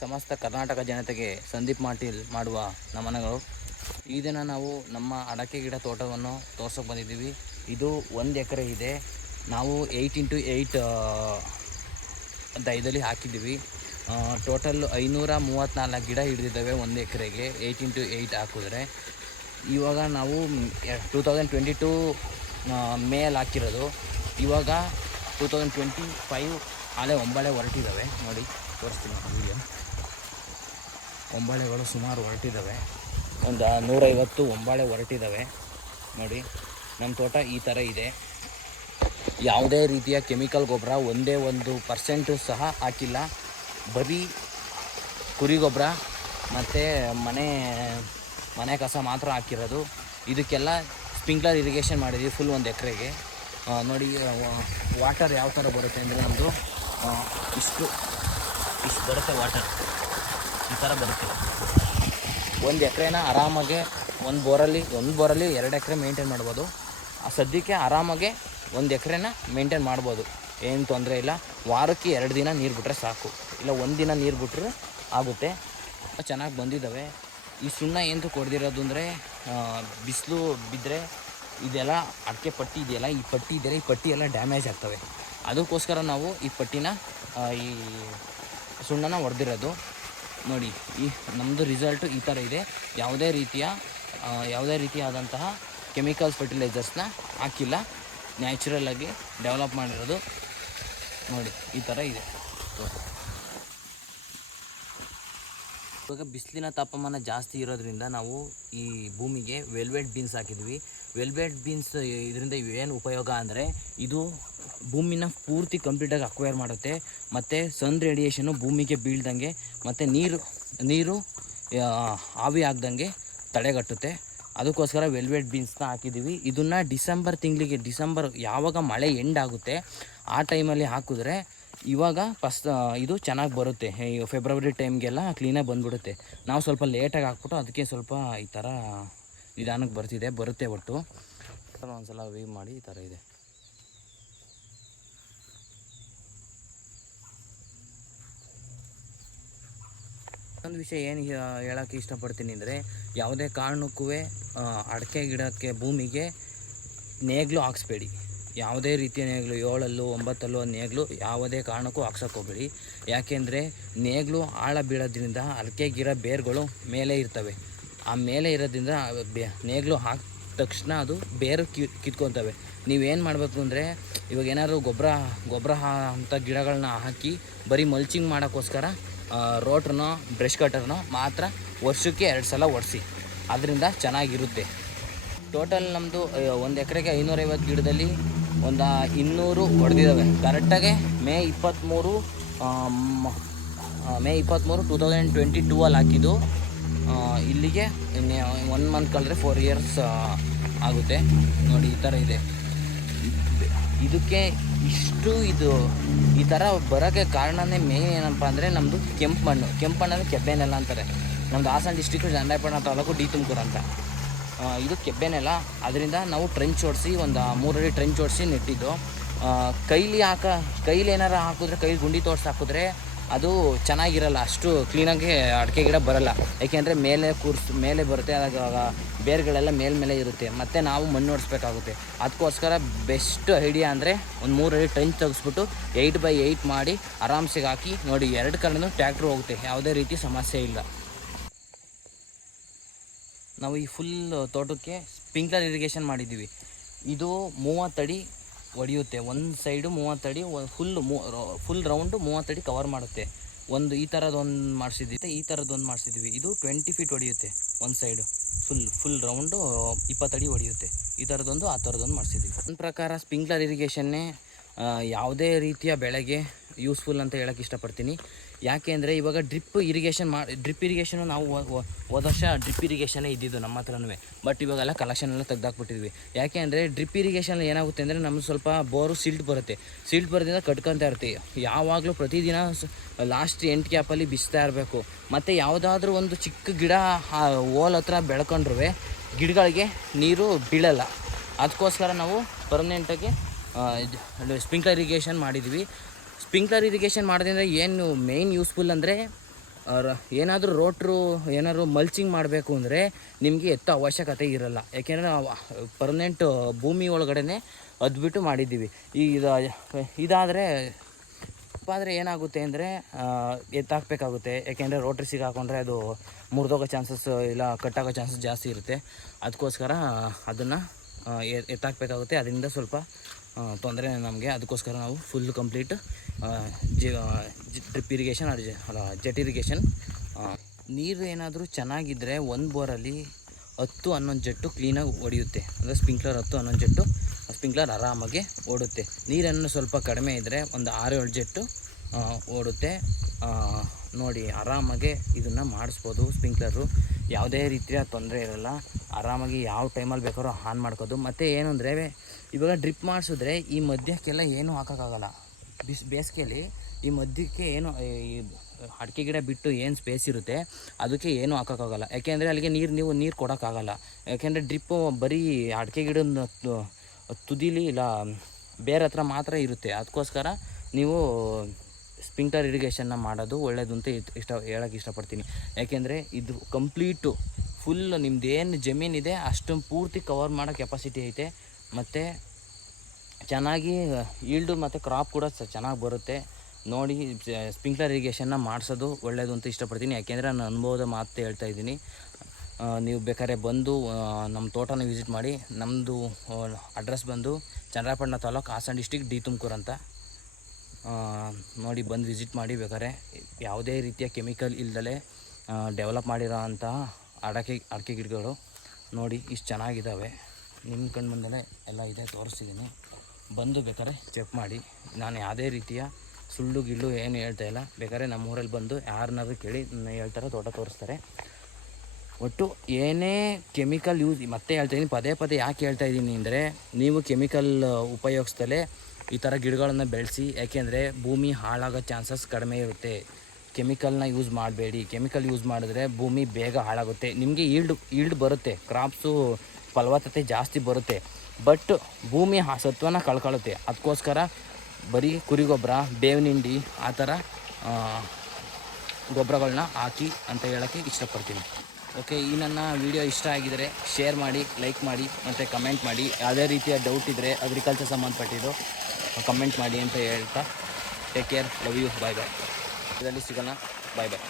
ಸಮಸ್ತ ಕರ್ನಾಟಕ ಜನತೆಗೆ ಸಂದೀಪ್ ಮಾಟೀಲ್ ಮಾಡುವ ನಮನಗಳು. ಈ ದಿನ ನಾವು ನಮ್ಮ ಅಡಕೆ ಗಿಡ ತೋಟವನ್ನು ತೋರ್ಸೋಕೆ ಬಂದಿದ್ದೀವಿ. ಇದು ಒಂದು ಎಕರೆ ಇದೆ. ನಾವು ಏಯ್ಟ್ ಇಂಟು ಏಯ್ಟ್ ದೈದಲ್ಲಿ ಹಾಕಿದ್ದೀವಿ. ಟೋಟಲ್ ಐನೂರ ಮೂವತ್ತ್ನಾಲ್ಕು ಗಿಡ ಹಿಡಿದಿದ್ದಾವೆ ಒಂದು ಎಕರೆಗೆ. ಏಯ್ಟ್ ಇಂಟು ಏಯ್ಟ್ ಹಾಕಿದ್ರೆ. ಇವಾಗ ನಾವು ಟೂ ತೌಸಂಡ್ ಟ್ವೆಂಟಿ ಟೂ ಮೇಯಲ್ಲಿ ಹಾಕಿರೋದು. ಇವಾಗ ಟೂ ತೌಸಂಡ್ ಟ್ವೆಂಟಿ ಫೈವ್ ಆಲೆ ಒಂಬಳೆ ಹೊರಟಿದ್ದಾವೆ. ನೋಡಿ. ತೋರಿಸ್ತೀನಿ ವೀಡಿಯೋ ಒಂಬಾಳೆಗಳು ಸುಮಾರು ಹೊರಟಿದ್ದಾವೆ. ಒಂದು ನೂರೈವತ್ತು ಒಂಬಾಳೆ ಹೊರಟಿದ್ದಾವೆ. ನೋಡಿ ನಮ್ಮ ತೋಟ ಈ ಥರ ಇದೆ. ಯಾವುದೇ ರೀತಿಯ ಕೆಮಿಕಲ್ ಗೊಬ್ಬರ ಒಂದೇ ಒಂದು ಪರ್ಸೆಂಟು ಸಹ ಹಾಕಿಲ್ಲ. ಬರೀ ಕುರಿ ಗೊಬ್ಬರ ಮತ್ತು ಮನೆ ಮನೆ ಕಸ ಮಾತ್ರ ಹಾಕಿರೋದು. ಇದಕ್ಕೆಲ್ಲ ಸ್ಪ್ರಿಂಕ್ಲರ್ ಇರಿಗೇಷನ್ ಮಾಡಿದ್ವಿ ಫುಲ್ ಒಂದು ಎಕರೆಗೆ. ನೋಡಿ ವಾಟರ್ ಯಾವ ಥರ ಬರುತ್ತೆ ಅಂದರೆ ನಮ್ಮದು ಇಷ್ಟು. ಇಷ್ಟು ಬರುತ್ತೆ ವಾಟರ್ ಈ ಥರ ಬರುತ್ತೆ. ಒಂದು ಎಕರೆನ ಆರಾಮಾಗೆ ಒಂದು ಬೋರಲ್ಲಿ ಒಂದು ಬೋರಲ್ಲಿ ಎರಡು ಎಕರೆ ಮೇಂಟೈನ್ ಮಾಡ್ಬೋದು. ಆ ಸದ್ಯಕ್ಕೆ ಆರಾಮಾಗೆ ಒಂದು ಎಕರೆನ ಮೇಂಟೈನ್ ಮಾಡ್ಬೋದು. ಏನು ತೊಂದರೆ ಇಲ್ಲ. ವಾರಕ್ಕೆ ಎರಡು ದಿನ ನೀರು ಬಿಟ್ಟರೆ ಸಾಕು. ಇಲ್ಲ, ಒಂದು ದಿನ ನೀರು ಬಿಟ್ಟರೆ ಆಗುತ್ತೆ. ಚೆನ್ನಾಗಿ ಬಂದಿದ್ದಾವೆ ಈ ಸುಣ್ಣ ಏನು ಕೊಡ್ದಿರೋದು ಅಂದರೆ ಬಿಸಿಲು ಬಿದ್ದರೆ ಇದೆಲ್ಲ ಅಡಿಕೆ ಪಟ್ಟಿ ಇದೆಯಲ್ಲ, ಈ ಪಟ್ಟಿ ಇದೆಯಲ್ಲ, ಈ ಪಟ್ಟಿ ಎಲ್ಲ ಡ್ಯಾಮೇಜ್ ಆಗ್ತವೆ. ಅದಕ್ಕೋಸ್ಕರ ನಾವು ಈ ಪಟ್ಟಿನ ಈ ಸುಣ್ಣನ ಹೊಡೆದಿರೋದು ನೋಡಿ, ಈ ನಮ್ಮದು ರಿಸಲ್ಟು ಈ ಥರ ಇದೆ. ಯಾವುದೇ ರೀತಿಯ ಯಾವುದೇ ರೀತಿಯಾದಂತಹ ಕೆಮಿಕಲ್ಸ್ ಫರ್ಟಿಲೈಸರ್ಸ್ನ ಹಾಕಿಲ್ಲ. ನ್ಯಾಚುರಲ್ಲಾಗಿ ಡೆವಲಪ್ ಮಾಡಿರೋದು. ನೋಡಿ, ಈ ಥರ ಇದೆ. ಇವಾಗ ಬಿಸಿಲಿನ ತಾಪಮಾನ ಜಾಸ್ತಿ ಇರೋದ್ರಿಂದ ನಾವು ಈ ಭೂಮಿಗೆ ವೆಲ್ವೆಟ್ ಬೀನ್ಸ್ ಹಾಕಿದ್ವಿ. ವೆಲ್ವೆಟ್ ಬೀನ್ಸ್ ಇದರಿಂದ ಏನು ಉಪಯೋಗ ಅಂದರೆ ಇದು ಭೂಮಿನ ಪೂರ್ತಿ ಕಂಪ್ಲೀಟಾಗಿ ಅಕ್ವೈರ್ ಮಾಡುತ್ತೆ. ಮತ್ತು ಸನ್ ರೇಡಿಯೇಷನು ಭೂಮಿಗೆ ಬೀಳ್ದಂಗೆ, ಮತ್ತು ನೀರು ನೀರು ಆವಿ ಆಗ್ದಂಗೆ ತಡೆಗಟ್ಟುತ್ತೆ. ಅದಕ್ಕೋಸ್ಕರ ವೆಲ್ವೆಟ್ ಬೀನ್ಸ್ನ ಹಾಕಿದ್ದೀವಿ ಇದನ್ನು ಡಿಸೆಂಬರ್ ತಿಂಗಳಿಗೆ, ಡಿಸೆಂಬರ್ ಯಾವಾಗ ಮಳೆ ಎಂಡ್ ಆಗುತ್ತೆ, ಆ ಟೈಮಲ್ಲಿ ಹಾಕಿದ್ರೆ ಇವಾಗ ಫಸ್ಟ್ ಇದು ಚೆನ್ನಾಗಿ ಬರುತ್ತೆ. ಫೆಬ್ರವರಿ ಟೈಮ್ಗೆಲ್ಲ ಕ್ಲೀನಾಗಿ ಬಂದುಬಿಡುತ್ತೆ. ನಾವು ಸ್ವಲ್ಪ ಲೇಟಾಗಿ ಹಾಕ್ಬಿಟ್ಟು ಅದಕ್ಕೆ ಸ್ವಲ್ಪ ಈ ಥರ ನಿಧಾನಕ್ಕೆ ಬರ್ತಿದೆ, ಬರುತ್ತೆ ಒಟ್ಟು. ಒಂದ್ಸಲ ವೇವ್ ಮಾಡಿ ಈ ಥರ ಇದೆ. ಒಂದು ವಿಷಯ ಏನು ಹೇಳೋಕ್ಕೆ ಇಷ್ಟಪಡ್ತೀನಿ ಅಂದರೆ ಯಾವುದೇ ಕಾರಣಕ್ಕೂ ಅಡಿಕೆ ಗಿಡಕ್ಕೆ ಭೂಮಿಗೆ ನೇಗ್ಲು ಹಾಕ್ಸ್ಬೇಡಿ. ಯಾವುದೇ ರೀತಿಯ ನೇಗ್ಲು, ಏಳಲ್ಲೂ, ಒಂಬತ್ತಲ್ಲೂ ನೇಗ್ಲು ಯಾವುದೇ ಕಾರಣಕ್ಕೂ ಹಾಕ್ಸೋಕೆ ಹೋಗ್ಬೇಡಿ. ಯಾಕೆಂದರೆ ನೇಗ್ಲು ಆಳ ಬೀಳೋದ್ರಿಂದ ಅಡಿಕೆ ಗಿಡ ಬೇರುಗಳು ಮೇಲೆ ಇರ್ತವೆ. ಆ ಮೇಲೆ ಇರೋದ್ರಿಂದ ನೇಗ್ಲು ಹಾಕ್ ತಕ್ಷಣ ಅದು ಬೇರು ಕಿ ಕಿತ್ಕೊತವೆ. ನೀವೇನು ಮಾಡಬೇಕು ಅಂದರೆ ಇವಾಗ ಏನಾದರೂ ಗೊಬ್ಬರ ಗೊಬ್ಬರ ಅಂತ ಗಿಡಗಳನ್ನ ಹಾಕಿ ಬರೀ ಮಲ್ಚಿಂಗ್ ಮಾಡೋಕ್ಕೋಸ್ಕರ ರೋಟ್ರನ್ನೋ, ಬ್ರಷ್ ಕಟರ್ನೋ ಮಾತ್ರ ವರ್ಷಕ್ಕೆ ಎರಡು ಸಲ ಒಡಿಸಿ. ಅದರಿಂದ ಚೆನ್ನಾಗಿರುತ್ತೆ. ಟೋಟಲ್ ನಮ್ಮದು ಒಂದು ಎಕರೆಗೆ ಐನೂರೈವತ್ತು ಗಿಡದಲ್ಲಿ ಒಂದು ಇನ್ನೂರು ಹೊಡೆದಿದ್ದಾವೆ ಕರೆಕ್ಟಾಗಿ ಮೇ ಇಪ್ಪತ್ತ್ಮೂರು ಮೇ ಇಪ್ಪತ್ತ್ಮೂರು ಟೂ ತೌಸಂಡ್ ಟ್ವೆಂಟಿ ಟೂ ಅಲ್ಲಿ ಹಾಕಿದ್ದು. ಇಲ್ಲಿಗೆ ಒನ್ ಮಂತ್ ಕಳೆದ್ರೆ ಫೋರ್ ಇಯರ್ಸ್ ಆಗುತ್ತೆ. ನೋಡಿ, ಈ ಥರ ಇದೆ. ಇದಕ್ಕೆ ಇಷ್ಟು ಇದು, ಈ ಥರ ಬರೋಕ್ಕೆ ಕಾರಣನೇ ಮೇನ್ ಏನಪ್ಪ ಅಂದರೆ ನಮ್ಮದು ಕೆಂಪು ಮಣ್ಣು ಕೆಂಪು ಮಣ್ಣು ಅಂದರೆ ಕೆಬ್ಬೆ ನೆಲ ಅಂತಾರೆ. ನಮ್ಮದು ಹಾಸನ ಡಿಸ್ಟಿಕ್ಕು ಜಂಡಾಯಪಟ್ಟಣ ತಾಲೂಕು ಡಿ ತುಮಕೂರು ಅಂತ. ಇದು ನೆಲ ಅದರಿಂದ ನಾವು ಟ್ರೆಂಚ್ ಓಡಿಸಿ ಒಂದು ಮೂರಡಿ ಟ್ರೆಂಚ್ ಓಡಿಸಿ ನೆಟ್ಟಿದ್ದು. ಕೈಲಿ ಹಾಕ ಕೈಲಿ ಏನಾರು ಹಾಕಿದ್ರೆ, ಕೈಲಿ ಗುಂಡಿ ತೋರಿಸಿ ಹಾಕಿದ್ರೆ ಅದು ಚೆನ್ನಾಗಿರಲ್ಲ, ಅಷ್ಟು ಕ್ಲೀನಾಗಿ ಅಡಿಕೆ ಗಿಡ ಬರಲ್ಲ. ಏಕೆಂದರೆ ಮೇಲೆ ಕೂರ್ಸ್, ಮೇಲೆ ಬರುತ್ತೆ ಆಗ ಬೇರುಗಳೆಲ್ಲ ಮೇಲ್ಮೇಲೆ ಇರುತ್ತೆ. ಮತ್ತು ನಾವು ಮಣ್ಣು ಹೊಡಿಸ್ಬೇಕಾಗುತ್ತೆ ಅದಕ್ಕೋಸ್ಕರ ಬೆಸ್ಟ್ ಐಡಿಯಾ ಅಂದರೆ ಒಂದು ಮೂರಡಿ ಟ್ರೆಂಚ್ ತೆಗೆಸ್ಬಿಟ್ಟು ಏಯ್ಟ್ ಬೈ ಏಯ್ಟ್ ಮಾಡಿ ಆರಾಮ್ಸೆಗೆ ಹಾಕಿ ನೋಡಿ, ಎರಡು ಕಡೆನೂ ಟ್ಯಾಕ್ಟ್ರ್ ಹೋಗುತ್ತೆ. ಯಾವುದೇ ರೀತಿ ಸಮಸ್ಯೆ ಇಲ್ಲ. ನಾವು ಈ ಫುಲ್ ತೋಟಕ್ಕೆ ಸ್ಪ್ರಿಂಕ್ಲರ್ ಇರಿಗೇಷನ್ ಮಾಡಿದ್ದೀವಿ. ಇದು ಮೂವತ್ತಡಿ ಹೊಡೆಯುತ್ತೆ ಒಂದು ಸೈಡು ಮೂವತ್ತಡಿ ಫುಲ್ ಫುಲ್ ರೌಂಡು ಮೂವತ್ತಡಿ ಕವರ್ ಮಾಡುತ್ತೆ. ಒಂದು ಈ ಥರದೊಂದು ಮಾಡಿಸಿದ್ವಿ ಈ ಥರದ್ದೊಂದು ಮಾಡಿಸಿದ್ವಿ ಇದು ಟ್ವೆಂಟಿ ಫೀಟ್ ಹೊಡೆಯುತ್ತೆ ಒಂದು ಸೈಡು ಫುಲ್ ಫುಲ್ ರೌಂಡು ಇಪ್ಪತ್ತಡಿ ಹೊಡೆಯುತ್ತೆ ಈ ಥರದೊಂದು ಆ ಥರದೊಂದು ಮಾಡಿಸಿದ್ವಿ ನನ್ನ ಪ್ರಕಾರ ಸ್ಪ್ರಿಂಕ್ಲರ್ ಇರಿಗೇಷನ್ನೇ ಯಾವುದೇ ರೀತಿಯ ಬೆಳೆಗೆ ಯೂಸ್ಫುಲ್ ಅಂತ ಹೇಳೋಕ್ಕೆ ಇಷ್ಟಪಡ್ತೀನಿ. ಯಾಕೆ ಅಂದರೆ ಇವಾಗ ಡ್ರಿಪ್ ಇರಿಗೇಷನ್ ಮಾಡಿ ಡ್ರಿಪ್ ಇರಿಗೇಷನು ನಾವು ಹೋದ ವರ್ಷ ಡ್ರಿಪ್ ಇರಿಗೇಷನೇ ಇದ್ದಿದ್ದು ನಮ್ಮ ಹತ್ರನೂ ಬಟ್ ಇವಾಗೆಲ್ಲ ಕಲೆಕ್ಷನ್ ಎಲ್ಲ ತೆಗ್ದಾಕ್ಬಿಟ್ಟಿದ್ವಿ. ಯಾಕೆ ಅಂದರೆ ಡ್ರಿಪ್ ಇರಿಗೇಷನ್ ಏನಾಗುತ್ತೆ ಅಂದರೆ ನಮ್ಗೆ ಸ್ವಲ್ಪ ಬೋರು ಸಿಲ್ಟ್ ಬರುತ್ತೆ. ಸಿಲ್ಟ್ ಬರೋದ್ರಿಂದ ಕಟ್ಕೊತಾ ಇರ್ತೀವಿ. ಯಾವಾಗಲೂ ಪ್ರತಿದಿನ ಲಾಸ್ಟ್ ಎಂಟು ಕ್ಯಾಪಲ್ಲಿ ಬಿಸ್ತಾ ಇರಬೇಕು. ಮತ್ತು ಯಾವುದಾದ್ರೂ ಒಂದು ಚಿಕ್ಕ ಗಿಡ ಓಲ್ ಹತ್ರ ಬೆಳ್ಕೊಂಡ್ರೂ ಗಿಡಗಳಿಗೆ ನೀರು ಬೀಳಲ್ಲ. ಅದಕ್ಕೋಸ್ಕರ ನಾವು ಪರ್ಮನೆಂಟಾಗಿ ಸ್ಪ್ರಿಂಕ್ಲರ್ ಇರಿಗೇಷನ್ ಮಾಡಿದ್ವಿ. ಸ್ಪ್ರಿಂಕ್ಲರ್ ಇರಿಗೇಷನ್ ಮಾಡೋದ್ರಿಂದ ಏನು ಮೇಯ್ನ್ ಯೂಸ್ಫುಲ್ ಅಂದರೆ ಏನಾದರೂ ರೋಟ್ರು ಏನಾದ್ರು ಮಲ್ಚಿಂಗ್ ಮಾಡಬೇಕು ಅಂದರೆ ನಿಮಗೆ ಎತ್ತ ಅವಶ್ಯಕತೆ ಇರಲ್ಲ. ಯಾಕೆಂದರೆ ನಾವು ಪರ್ಮನೆಂಟ್ ಭೂಮಿ ಒಳಗಡೆ ಅದ್ಬಿಟ್ಟು ಮಾಡಿದ್ದೀವಿ. ಈ ಇದು, ಇದಾದರೆ ಆದರೆ ಏನಾಗುತ್ತೆ ಅಂದರೆ ಎತ್ತಾಕಬೇಕಾಗುತ್ತೆ. ಯಾಕೆಂದರೆ ರೋಟ್ರಿ ಸಿಗಾಕೊಂಡ್ರೆ ಅದು ಮುರಿದೋಗೋ ಚಾನ್ಸಸ್ ಇಲ್ಲ, ಕಟ್ಟಾಗೋ ಚಾನ್ಸಸ್ ಜಾಸ್ತಿ ಇರುತ್ತೆ. ಅದಕ್ಕೋಸ್ಕರ ಅದನ್ನು ಎತ್ತಾಕಬೇಕಾಗುತ್ತೆ. ಅದರಿಂದ ಸ್ವಲ್ಪ ತೊಂದರೆ ನಮಗೆ. ಅದಕ್ಕೋಸ್ಕರ ನಾವು ಫುಲ್ ಕಂಪ್ಲೀಟ್ ಡ್ರಿಪ್ ಇರಿಗೇಷನ್ ಅಲ್ಲ, ಜೆಟ್ ಇರಿಗೇಷನ್. ನೀರು ಏನಾದರೂ ಚೆನ್ನಾಗಿದ್ದರೆ ಒಂದು ಬೋರಲ್ಲಿ ಹತ್ತು ಹನ್ನೊಂದು ಜೆಟ್ಟು ಕ್ಲೀನಾಗಿ ಹೊಡೆಯುತ್ತೆ ಅಂದರೆ ಸ್ಪ್ರಿಂಕ್ಲರ್ ಹತ್ತು ಹನ್ನೊಂದು ಜೆಟ್ಟು ಸ್ಪ್ರಿಂಕ್ಲರ್ ಆರಾಮಾಗಿ ಓಡುತ್ತೆ. ನೀರನ್ನು ಸ್ವಲ್ಪ ಕಡಿಮೆ ಇದ್ದರೆ ಒಂದು ಆರು ಏಳು ಜೆಟ್ಟು ಓಡುತ್ತೆ. ನೋಡಿ, ಆರಾಮಾಗೆ ಇದನ್ನು ಮಾಡಿಸ್ಬೋದು ಸ್ಪಿಂಕ್ಲರು. ಯಾವುದೇ ರೀತಿಯ ತೊಂದರೆ ಇರಲ್ಲ. ಆರಾಮಾಗಿ ಯಾವ ಟೈಮಲ್ಲಿ ಬೇಕಾದ್ರೂ ಆನ್ ಮಾಡ್ಕೋದು. ಮತ್ತು ಏನು ಅಂದರೆ, ಇವಾಗ ಡ್ರಿಪ್ ಮಾಡಿಸಿದ್ರೆ ಈ ಮಧ್ಯಕ್ಕೆಲ್ಲ ಏನೂ ಹಾಕೋಕ್ಕಾಗಲ್ಲ. ಬಿಸ್, ಬೇಸಿಗೆಯಲ್ಲಿ ಈ ಮಧ್ಯಕ್ಕೆ ಏನು, ಈ ಅಡಿಕೆ ಗಿಡ ಬಿಟ್ಟು ಏನು ಸ್ಪೇಸ್ ಇರುತ್ತೆ, ಅದಕ್ಕೆ ಏನೂ ಹಾಕೋಕ್ಕಾಗಲ್ಲ. ಯಾಕೆಂದರೆ ಅಲ್ಲಿಗೆ ನೀರು ನೀವು, ನೀರು ಕೊಡೋಕ್ಕಾಗಲ್ಲ. ಯಾಕೆಂದರೆ ಡ್ರಿಪ್ಪು ಬರೀ ಅಡಿಕೆ ಗಿಡದ ತುದಿಲಿ ಇಲ್ಲ, ಬೇರೆ ಹತ್ರ ಮಾತ್ರ ಇರುತ್ತೆ. ಅದಕ್ಕೋಸ್ಕರ ನೀವು ಸ್ಪ್ರಿಂಕ್ಲರ್ ಇರಿಗೇಷನ್ನ ಮಾಡೋದು ಒಳ್ಳೇದು ಅಂತ ಇಷ್ಟ ಹೇಳೋಕ್ಕೆ ಇಷ್ಟಪಡ್ತೀನಿ. ಯಾಕೆಂದರೆ ಇದು ಕಂಪ್ಲೀಟು ಫುಲ್ ನಿಮ್ಮದೇನು ಜಮೀನಿದೆ ಅಷ್ಟೊಂದು ಪೂರ್ತಿ ಕವರ್ ಮಾಡೋ ಕೆಪಾಸಿಟಿ ಐತೆ. ಮತ್ತು ಚೆನ್ನಾಗಿ ಈಲ್ಡು ಮತ್ತು ಕ್ರಾಪ್ ಕೂಡ ಚೆನ್ನಾಗಿ ಬರುತ್ತೆ. ನೋಡಿ ಸ್ಪ್ರಿಂಕ್ಲರ್ ಇರಿಗೇಷನ್ನ ಮಾಡಿಸೋದು ಒಳ್ಳೆಯದು ಅಂತ ಇಷ್ಟಪಡ್ತೀನಿ. ಯಾಕೆಂದರೆ ನಾನು ಅನುಭವದ ಮಾತು ಹೇಳ್ತಾ ಇದ್ದೀನಿ. ನೀವು ಬೇಕಾದ್ರೆ ಬಂದು ನಮ್ಮ ತೋಟನ ವಿಸಿಟ್ ಮಾಡಿ ನಮ್ಮದು ಅಡ್ರೆಸ್ ಬಂದು ಚನ್ನರಾಯಪಟ್ಟಣ ತಾಲೂಕು ಹಾಸನ ಡಿಸ್ಟಿಕ್ ಡಿ ತುಮಕೂರು ಅಂತ ನೋಡಿ ಬಂದು ವಿಸಿಟ್ ಮಾಡಿ ಬೇಕಾದ್ರೆ ಯಾವುದೇ ರೀತಿಯ ಕೆಮಿಕಲ್ ಇಲ್ದಲೆ ಡೆವಲಪ್ ಮಾಡಿರೋ ಅಂತಹ ಅಡಕೆ ಅಡಕೆ ಗಿಡಗಳು ನೋಡಿ ಇಷ್ಟು ಚೆನ್ನಾಗಿದ್ದಾವೆ. ನಿಮ್ಮ ಕಣ್ಣು ಮುಂದೆ ಎಲ್ಲ ಇದೆ, ತೋರಿಸ್ತಿದ್ದೀನಿ. ಬಂದು ಬೇಕಾದ್ರೆ ಚೆಕ್ ಮಾಡಿ. ನಾನು ಯಾವುದೇ ರೀತಿಯ ಸುಳ್ಳು ಗಿಳ್ಳು ಏನು ಹೇಳ್ತಾ ಇಲ್ಲ. ಬೇಕಾದ್ರೆ ನಮ್ಮ ಊರಲ್ಲಿ ಬಂದು ಯಾರನ್ನಾದ್ರು ಕೇಳಿ ಹೇಳ್ತಾರೆ ತೋಟ ತೋರಿಸ್ತಾರೆ. ಒಟ್ಟು ಏನೇ ಕೆಮಿಕಲ್ ಯೂಸ್ ಮತ್ತೆ ಹೇಳ್ತಾ ಇದ್ದೀನಿ ಪದೇ ಪದೇ ಯಾಕೆ ಹೇಳ್ತಾ ಇದ್ದೀನಿ ಅಂದರೆ, ನೀವು ಕೆಮಿಕಲ್ ಉಪಯೋಗಿಸ್ದಲೇ ಈ ಥರ ಗಿಡಗಳನ್ನು ಬೆಳೆಸಿ, ಯಾಕೆಂದರೆ ಭೂಮಿ ಹಾಳಾಗೋ ಚಾನ್ಸಸ್ ಕಡಿಮೆ ಇರುತ್ತೆ. ಕೆಮಿಕಲ್ನ ಯೂಸ್ ಮಾಡಬೇಡಿ. ಕೆಮಿಕಲ್ ಯೂಸ್ ಮಾಡಿದ್ರೆ ಭೂಮಿ ಬೇಗ ಹಾಳಾಗುತ್ತೆ. ನಿಮಗೆ ಈಲ್ಡ್ ಈಲ್ಡ್ ಬರುತ್ತೆ. ಕ್ರಾಪ್ಸು ಫಲವತ್ತತೆ ಜಾಸ್ತಿ ಬರುತ್ತೆ. ಬಟ್ ಭೂಮಿ ಆ ಸತ್ವನ ಕಳ್ಕೊಳ್ಳುತ್ತೆ ಅದಕ್ಕೋಸ್ಕರ ಬರೀ ಕುರಿ ಗೊಬ್ಬರ ಬೇವಿನಿಂಡಿ ಆ ಥರ ಗೊಬ್ಬರಗಳನ್ನ ಹಾಕಿ ಅಂತ ಹೇಳೋಕ್ಕೆ ಇಷ್ಟಪಡ್ತೀನಿ. ಓಕೆ, ಈ ನನ್ನ ವಿಡಿಯೋ ಇಷ್ಟ ಆಗಿದರೆ ಶೇರ್ ಮಾಡಿ, ಲೈಕ್ ಮಾಡಿ, ಮತ್ತು ಕಮೆಂಟ್ ಮಾಡಿ. ಯಾವುದೇ ರೀತಿಯ ಡೌಟ್ ಇದ್ದರೆ ಅಗ್ರಿಕಲ್ಚರ್ ಸಂಬಂಧಪಟ್ಟಿದ್ದು ಕಮೆಂಟ್ ಮಾಡಿ ಅಂತ ಹೇಳ್ತಾ take care love you bye bye ಇದರಲ್ಲಿ ಸಿಗೋಣ ಬಾಯ್ ಬಾಯ್